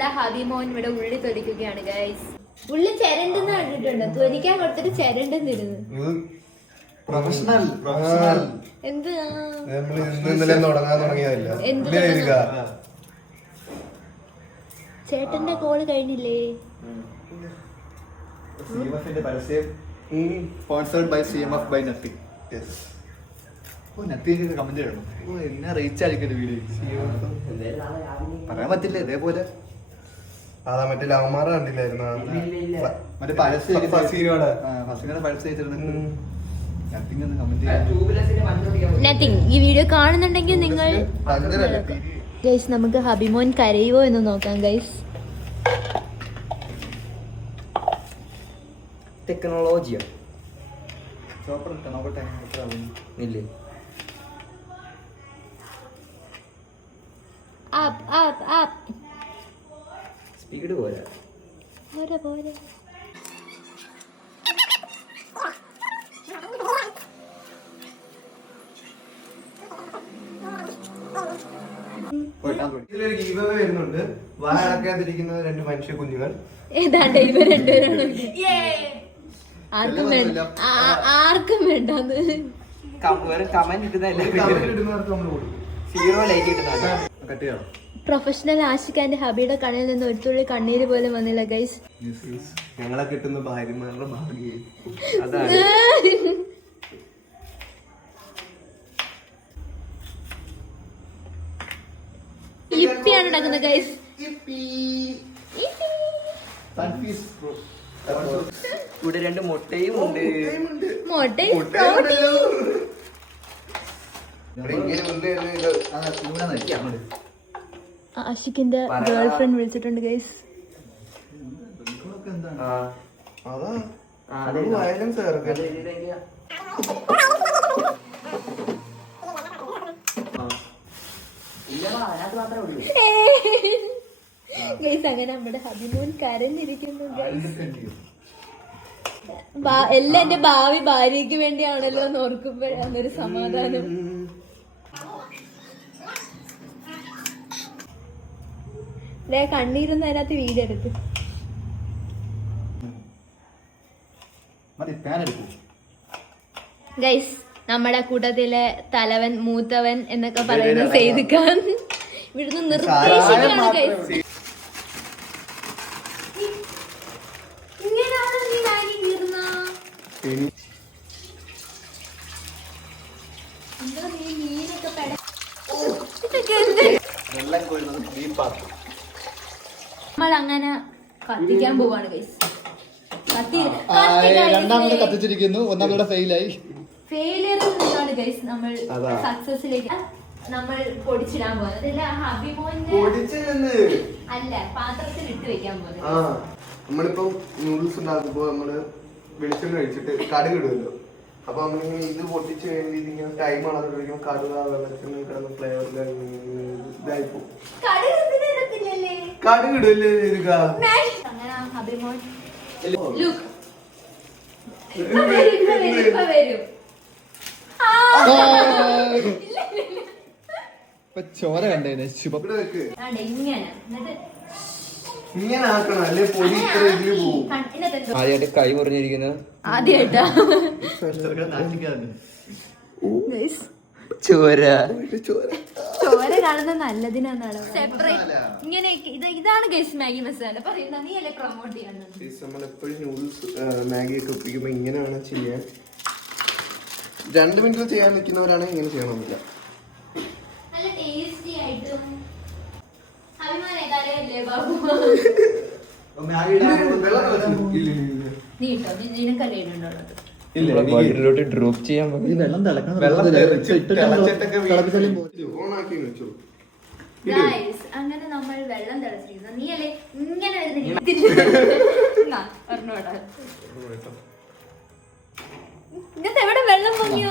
നമ്മുടെ ഹബിമോൻ ഇവിടെ ഉള്ളി തൊലിക്കുകയാണ് ഗൈസ്. ഉള്ളി ചിരണ്ടെന്ന് കണ്ടിട്ടുണ്ട്, തൊലിക്കാൻ കൊടുത്തിട്ട് ചിരണ്ടെന്നിരുന്നു. പ്രൊഫഷണൽ എന്ത് ചേട്ടന്റെ കോള് കഴിഞ്ഞില്ലേ? പരസ്യം sponsored by CMF by nothing. Nothing comment ചെയ്യണം. എന്നെ റീച്ച് ആയിരിക്കും വീഡിയോ. പറയാൻ പറ്റില്ല. ഇതേപോലെ അതാ മറ്റേ ലവമാറ കണ്ടില്ലായിരുന്നു, മറ്റേ പരസ്യം പരസ്യം നത്തിങ്. ഈ വീഡിയോ കാണുന്നുണ്ടെങ്കിൽ നിങ്ങൾ ഗൈസ് നമുക്ക് ഹബിമോൻ കരയുവോ എന്ന് നോക്കാം ഗൈസ്. ടെക്നോളജിയാ ഇല്ലേ? സ്പീഡ് പോരാ. പോരാ. ഇതിലൊരു ഗീവ് അവേ വരുന്നുണ്ട്. വായ അടക്കാതിരിക്കുന്ന 2 മനുഷ്യ കുഞ്ഞുങ്ങൾ. ഏതാണ്ട് ഇവ രണ്ടുപേരാണ്. ആർക്കും വേണ്ടാന്ന് കമന്റ് ഇടുന്നവർക്ക് നമ്മൾ കൊടുക്കും. 0 ലൈക്ക് കിട്ടുന്ന പ്രൊഫഷണൽ ആഷിഖ് ആൻഡ് ഹബിയുടെ കണ്ണിൽ നിന്ന് ഒരു തുള്ളി കണ്ണീര് പോലും വന്നില്ല ഗൈസ്. ഞങ്ങളെ കിട്ടുന്ന ഭാര്യമാരുടെ ഭാഗ്യം അതാണ്. ഇപ്പിയാണ് ഉണ്ടാക്കുന്നത് ഗൈസ്. ഇവിടെ 2 മുട്ടയും ഉണ്ട്. ആഷിഖിന്റെ ഗേൾ ഫ്രണ്ട് വിളിച്ചിട്ടുണ്ട് ഗൈസ്. വയലൻസ് ഗൈസ് അങ്ങനെ നമ്മുടെ ഹബിമോൻ കരഞ്ഞിരിക്കുന്നു ഗൈസ്. എല്ലാം എന്റെ ഭാവി ഭാര്യയ്ക്ക് വേണ്ടിയാണല്ലോ എന്ന് ഓർക്കുമ്പോഴാണൊരു സമാധാനം. കണ്ണീരുന്ന അതിനകത്ത് വീടെടുത്ത് ഗൈസ്. നമ്മുടെ കൂട്ടത്തിലെ തലവൻ മൂത്തവൻ എന്നൊക്കെ പറയുന്ന സെയ്ദ്ഖാൻ ഇവിടുന്ന് നിർദ്ദേശിക്കുകയാണ് ഗൈസ്. ഇങ്ങനെയാണ് നീ വാങ്ങി കീറുന്ന എന്താ നീ മീനൊക്കെ നമ്മൾ അങ്ങനെ കത്തിക്കാൻ പോവാണ് ഗൈസ്. രണ്ടാമത് കത്തിച്ചിരിക്കുന്നു, ഒന്നാമത് ഫെയിലായി. ഫെയിലിയറിൽ നിന്നാണ് ഗൈസ് നമ്മൾ സക്സസിലേക്ക് നമ്മൾ പൊടിച്ചിടാൻ പോകുന്നത്. അല്ല, പാത്രത്തിൽ ഇട്ട് വെക്കാൻ പോകുന്നത്. നമ്മളിപ്പോ നൂഡിൽസ് ഉണ്ടാക്കുമ്പോ നമ്മള് വെളിച്ചെണ്ണ കഴിച്ചിട്ട് കടുക് ഇടുമല്ലോ. അപ്പൊ നമ്മളിങ്ങനെ ഇത് പൊട്ടിച്ച് കഴിഞ്ഞിങ്ങനെ ടൈം ആണെന്ന് കടുക വെള്ളത്തിന് കിടന്ന് ഫ്ലേവർ ഇതായിപ്പോ കടുക് ഇടല്ലേ ഇരിക്ക. അങ്ങനെ ഹബിമോൻ ചോര കണ്ടേ ഇങ്ങനെ ആക്കണം, അല്ലെ പൊടി ഇത്ര ഇതില് പോവും. ആദ്യമായിട്ട് കൈ മുറിഞ്ഞിരിക്കുന്നത് ആദ്യമായിട്ടാ. ചോര ചോര കാണുന്ന നല്ലതിനാണ്. സെപ്പറേറ്റ് ഇങ്ങനെ ഇതാണ് ഗൈസ് മാഗി മസാല പറയുന്ന. നീ അല്ലേ പ്രൊമോട്ട് ചെയ്യാൻ? നമ്മളെപ്പോഴും നൂഡിൽസ് മാഗി ഒക്കെ ഒപ്പിക്കുമ്പോ ഇങ്ങനെയാണ് ചെയ്യാൻ. 2 മിനിറ്റിൽ ചെയ്യാൻ നിൽക്കുന്നവരാണ് ഇങ്ങനെ ചെയ്യണമെന്നില്ല. നല്ല ടേസ്റ്റി ആയിട്ടും അഭിമാനല്ലേ ബാബു. നീ ഇട്ടോ, നിനക്കല്ലേ ഇടുന്നുള്ളത്. ഡ്രോപ്പ് ചെയ്യാൻ വെള്ളം അങ്ങനെ നമ്മൾ വെള്ളം തിളച്ചിരിക്കുന്നു. നീ അല്ലേ ഇങ്ങനെ ഇന്നത്തെ എവിടെ വെള്ളം പൊങ്ങിയോ?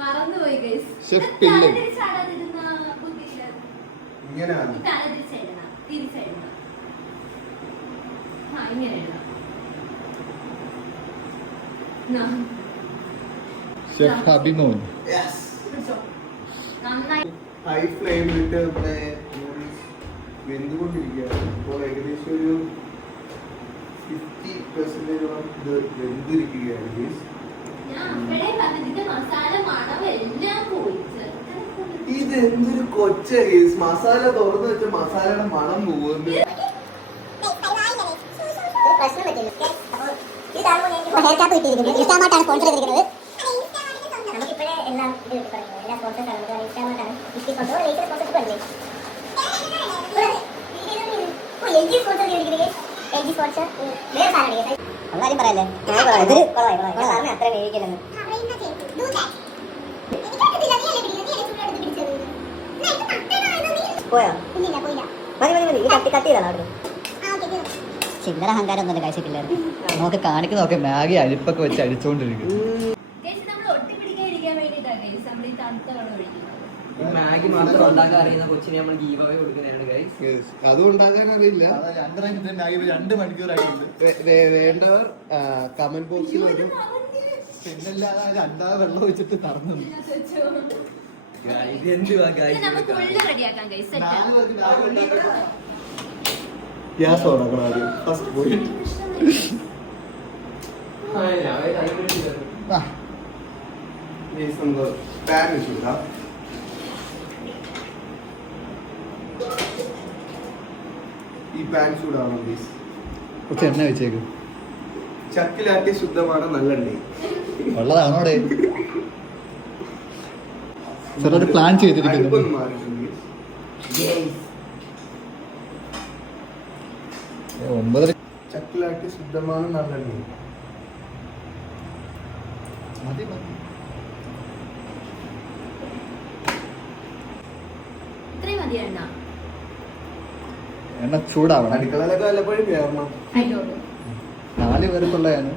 മറന്നുപോയി ഗൈസ്. ഷെഫ് അഭിനവ്. നന്നായി ഹൈ ഫ്ലെയിമിലിട്ട് നമ്മുടെ നൂഡിൽസ് വെന്തുകൊണ്ടിരിക്കുകയാണ്. ഇപ്പോൾ ഏകദേശം ഒരു 50% ഇത് വെന്തിരിക്കുകയാണ് guys. ഞാൻ അപ്പഴേ പറഞ്ഞതിന്റെ മസാല മണം എല്ലാം പോയി. ഇത് എന്തൊരു കൊച്ച കേസ്, മസാല തുറന്നു വെച്ച മസാലയുടെ മണം പോകുന്നു. അങ്ങാരും പറയല്ലേ അത്ര മേടിക്കലെന്ന് പോയോ മതി മതി മതി ഈ കട്ടി കട്ടിയതാണ് അവിടെ ചില്ലറ അഹങ്കാരം ഒന്നും കഴിച്ചിട്ടില്ലായിരുന്നു. നമുക്ക് കാണിക്കുന്നതൊക്കെ മാഗി അരിപ്പൊക്കെ വെച്ച് അടിച്ചോണ്ടിരിക്കും. നമ്മൾ ഒട്ടിപ്പിടിക്കാതിരിക്കാൻ വേണ്ടിയിട്ടാണ് ഗൈസ് നമ്മൾ ഈ തണുത്ത വെള്ളം ഒഴിക്കുന്നത്. മാഗി മാത്രം ഉണ്ടാക്കാൻ അറിയുന്ന കൊച്ചിനെ നമ്മൾ ഗീവ് അവേ കൊടുക്കുന്നതാണ് ഗൈസ്. അതും ഉണ്ടാക്കാൻ അറിയില്ല. 2 മണിക്കൂറായിട്ടുണ്ട്. വേണ്ടവർ കമന്റ് ബോക്സിൽ വരും. പിന്നല്ലാതെ രണ്ടാമത് വെള്ളം ഒഴിച്ചിട്ട് നടന്നു. ഇത് എന്തുവാ ഇത് ഗൈസ്? നമുക്ക് ഉള്ളി റെഡിയാക്കാം ഗൈസ്. ഗ്യാസ് ഓണാക്കണം ആദ്യം. ഫസ്റ്റ് പോയി പാൻ വെച്ചില്ല. ഈ പാൻ ചൂടാവണം പ്ലീസ്. കുറച്ച് എണ്ണ വെച്ചേക്കും. ചക്കിലാട്ടിയ ശുദ്ധമാണ് നല്ലെണ്ണ. ഉള്ളതാണോടെ ചെറുത് പ്ലാൻ ചെയ്തിരിക്കുന്നു. അടുപ്പൊന്ന് മാറിയിട്ടുണ്ട്. 9:30 ചക്കിലാട്ടിയ ശുദ്ധമാണ് നല്ലെണ്ണ. മതി മതി. ഇത്രയും മതി എണ്ണ. എണ്ണ ചൂടാവണം. അടുക്കളയിലൊക്കെ വല്ലപ്പോഴും കയറണം. അതിലോട്ട് 4 പേർക്കുള്ളതാണ്.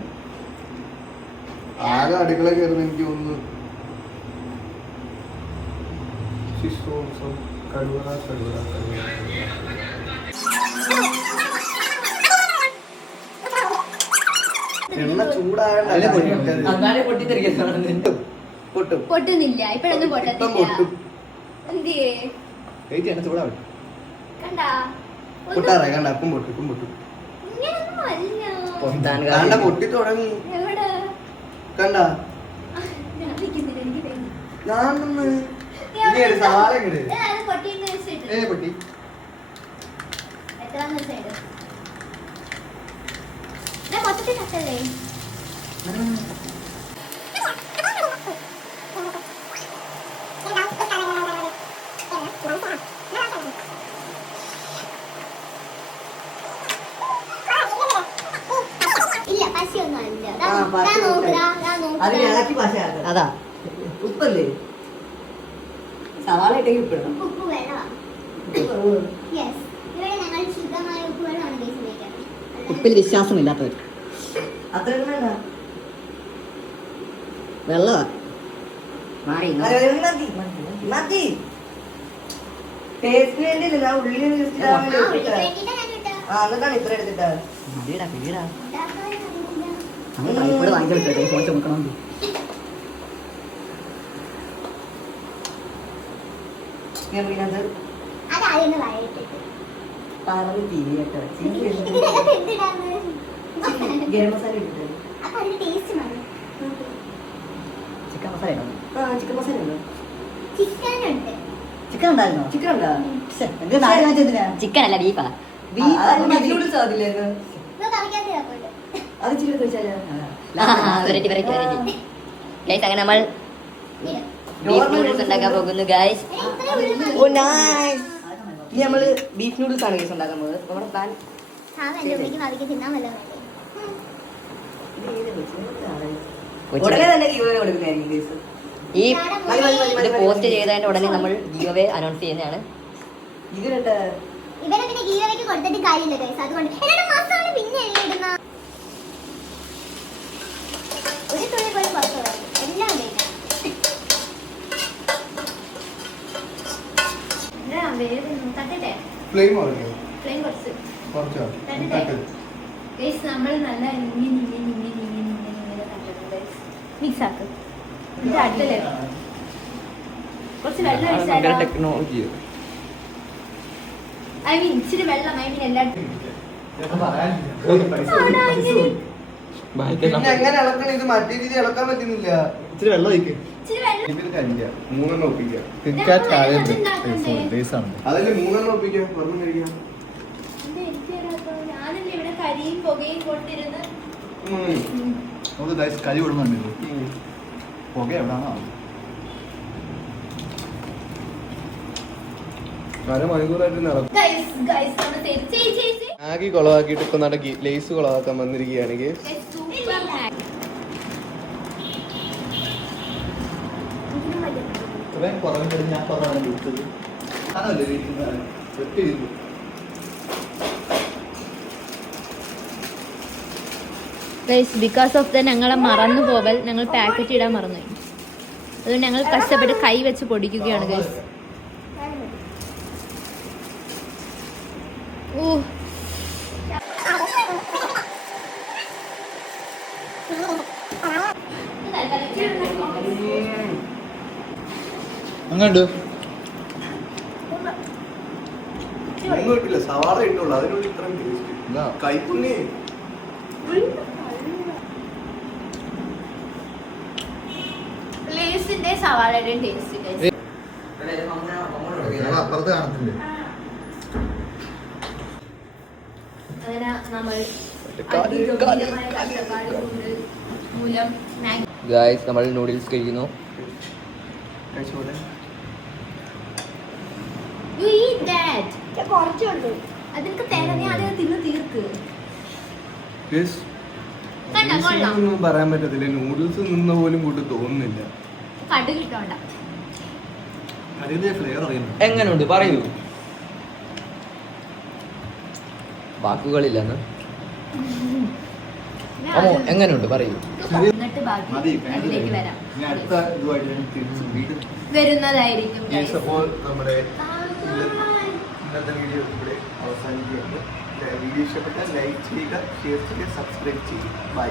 ആകെ അടുക്കള കയറുന്ന എനിക്ക് ഒന്ന് കടുവറ കടുവറ കടുവറ. എണ്ണ ചൂടാകണ്ട. അങ്ങനെ പൊട്ടിത്തെറിക്കുന്നു. പൊട്ടും. പൊട്ടുന്നില്ല. ഇപ്പഴൊന്നും ഇപ്പം പൊട്ടത്തില്ല. പൊട്ടും. എന്തിയേ വെയിറ്റ് എണ്ണ ചൂടാവട്ടെ. കണ്ടാ പൊട്ടാറേ കണ്ട. അപ്പം പൊട്ടും. ഇപ്പം പൊട്ടും. ഇങ്ങനൊന്നും അല്ല. പൊട്ടാൻ കണ്ട പൊട്ടി തുടങ്ങി. എവിടെ കണ്ട ഞാൻ നിൽക്കുന്നില്ല. എനിക്ക് തരുന്നു. ഞാനൊന്ന് സാധനം കിട്. അത് പൊട്ടിയെന്ന് വെച്ചിട്ട് പൊട്ടി. എത്രാന്ന് വെച്ചായിട്ട് ഞാൻ മൊത്തത്തിൽ കട്ടല്ലേ. ഇല്ല പശയൊന്നും അല്ല. അതാ ഉപ്പല്ലേ സവാള ഇട്ടെങ്കിൽ ഉപ്പിടണം. ഉപ്പ് വെള്ളമാണ്. യെസ് ഇവിടെ ഞങ്ങൾ ശുദ്ധമായ ഉപ്പ് വെള്ളമാണ് ഗൈസ് ഉപയോഗിക്കുന്നത്. ഉപ്പിൽ വിശ്വാസമില്ലാത്തവർ അത്ര വേണ്ട വെള്ളമാ മതി ടേസ്റ്റ് വേണ്ടിയില്ല. ഞാൻ ഉള്ളി എന്നിട്ടാണ് ഇത്ര എടുത്തിട്ടാ മതിടാ പിടിടാ ഇപ്പോൾ വാങ്ങിച്ചെടുത്തേ ഫോൺ ചുമക്കണമെങ്കിൽ അതാദ്യം വഴറ്റിട്ട് പറന്ന് തിരിയട്ടെ ഗരം മസാല ഇട്ടിട്ട് അപ്പൊ അതിന്റെ ടേസ്റ്റ് മതി. ചിക്കൻ മസാല ഉണ്ടോ? ചിക്കൻ മസാല ഉണ്ടോ? ചിക്കൻ ഉണ്ട്. ചിക്കൻ ഉണ്ടായിരുന്നോ? ചിക്കൻ ഉണ്ടോ? ചിക്കൻ അല്ല ബീഫാ. നൂഡിൽസ് അതില്ലായിരുന്നു. അത് ചിക്കൻ കഴിച്ചാലോ? അങ്ങനെ നമ്മൾ ബീഫ് നൂഡിൽസ് ഉണ്ടാക്കാൻ പോകുന്നു ഗൈസ്. ഓ നൈസ്. ഇനി നമ്മള് ബീഫ് നൂഡിൽസ് ആണ് ഗൈസ് ഉണ്ടാക്കാൻ പോകുന്നത്. നമ്മുടെ പ്ലാൻ ഉടനെ തന്നെ ഗീവ് അവേ കൊടുക്കുന്നതായിരിക്കും ഗൈസ്. ഈ ഇത് പോസ്റ്റ് ചെയ്തതിന്റെ ഉടനെ നമ്മൾ ഗീവ് അവേ അനൗൺസ് ചെയ്യുന്നതാണ്. ഇതിലുണ്ട് ഇവരെ പിന്നെ ഗീവയ്ക്ക് കൊടുത്തിട്ട് കാര്യമില്ല ഗൈസ്. അതുകൊണ്ട് മസാല പിന്നെ ഇടുന്ന ഒരു തുള്ളി പോലും പുറത്തു പോകാം. എല്ലാം തട്ടട്ടെ ഫ്ലെയിം ഓണാക്കി. ഫ്ലെയിം കുറച്ച് കുറച്ചോ? തട്ടട്ടെ ഗൈസ്. നമ്മൾ നല്ല ഇങ്ങനെ തട്ടട്ടെ. മിക്സ് ആക്ക്. ഇത് അടുത്ത level. കുറച്ച് വെള്ളം ഒഴിച്ചാലോ? ടെക്നോളജി I mean, ഇച്ചിരി വെള്ളം എല്ലായിടത്തും ഇതൊക്കെ പറയാനില്ല. ആണോ ഇങ്ങനെ? പിന്നെ എങ്ങനെ ഇളക്കണം? ഇത് മറ്റേ രീതി ഇളക്കാൻ പറ്റുന്നില്ല. ഇച്ചിരി വെള്ളം ഒഴിക്ക്. ഇച്ചിരി വെള്ളം ഇതിൽ കരിയ 3 ഒപ്പിക്കാം. കിറ്റ്കാറ്റ് താഴെ ഉണ്ട്. ഉണ്ടാക്കണ്ടേ? ബേസാണ്. അതിൽ 3 ഒപ്പിക്കാം. വെറുതെ കഴിക്കാം. ഇത് എനിക്ക് തരാത്തത്. ഞാനല്ലേ ഇവിടെ കരിയും പുകയും കൊണ്ടിരുന്ന് നമുക്ക് ഗൈസ് കരി വിടുന്നുണ്ട്. പുക എവിടാണോ? അരമണിക്കൂറായിട്ട് നടക്കും. Guys, ഒന്ന് ചേച്ചി മാഗി കുളവാക്കിയിട്ട് ഇപ്പൊ നടക്കി ലേസ് കുളവാക്കാൻ വന്നിരിക്കുകയാണെങ്കിൽ സൂപ്പർ ഹാക്ക്. ഇത്രയും കുറവിട്ട് ഞാൻ പറഞ്ഞാണ് വിളിച്ചത്. അതല്ലേ വീട്ടിൽ വെട്ടി ചെയ്തു. ഗൈസ് ബിക്കോസ് ഓഫ് ദ ഞങ്ങളെ മറന്നു പോവൽ ഞങ്ങൾ പാക്കറ്റ് ഇടാൻ മറന്നു. അതുകൊണ്ട് ഞങ്ങൾ കഷ്ടപ്പെട്ട് കൈ വെച്ച് പൊടിക്കുകയാണ് ഗൈസ്. അങ്ങോട്ട് ഒന്നും കിട്ടില്ല. സവാള ഇട്ടുള്ളൂ. അതിനുള്ള ഇത്രയും ടേസ്റ്റ്. ഇതാ. കൈപ്പുണ്ണി ലേസിന്റെ സവാളയുടെയും ടേസ്റ്റ് ഗൈസ്. അപ്പുറത്ത് കാണത്തില്ലേ? അങ്ങനെ നമ്മൾ അതിഗംഭീരമായ കഷ്ടപ്പാട് കൊണ്ട് മൂലം മാഗി ഗായ്സ് നമ്മൾ നൂഡിൽസ് കഴിക്കുന്നു. കഴിച്ചോളെ. You eat that. കുറച്ചുണ്ട്. അതൊക്കെ തേങ്ങ നീ അത് തിന്ന് തീർക്ക്. കണ്ടോ, കൊള്ളാം. ഒന്നും പറയാൻ പറ്റത്തില്ല. നൂഡിൽസ് നിന്ന പോലും കൂട്ട് തോന്നുന്നില്ല. കടുക് ഇട്ടോണ്ട. അതിന്റെ ഫ്ലേവർ അറിയുന്നു. എങ്ങനെയുണ്ട് പറയൂ. വാക്കുകളില്ലെന്ന്. അമ്മോ എങ്ങനെയുണ്ട് പറയൂ. എന്നിട്ട് ബാക്കി മതി, അതിലേക്ക് വരാം. ഇനി അടുത്ത ഇതുമായിട്ട് ഞാൻ തിരിച്ച് വീട്ടിൽ വരുന്നതായിരിക്കും guys. അപ്പോൾ നമ്മുടെ ഇന്നത്തെ വീഡിയോ ഇവിടെ അവസാനിക്കുകയാണ്. വീഡിയോ ഇഷ്ടപ്പെട്ടാൽ ലൈക്ക് ചെയ്യുക, ഷെയർ ചെയ്യുക, സബ്സ്ക്രൈബ് ചെയ്യുക. ബൈ.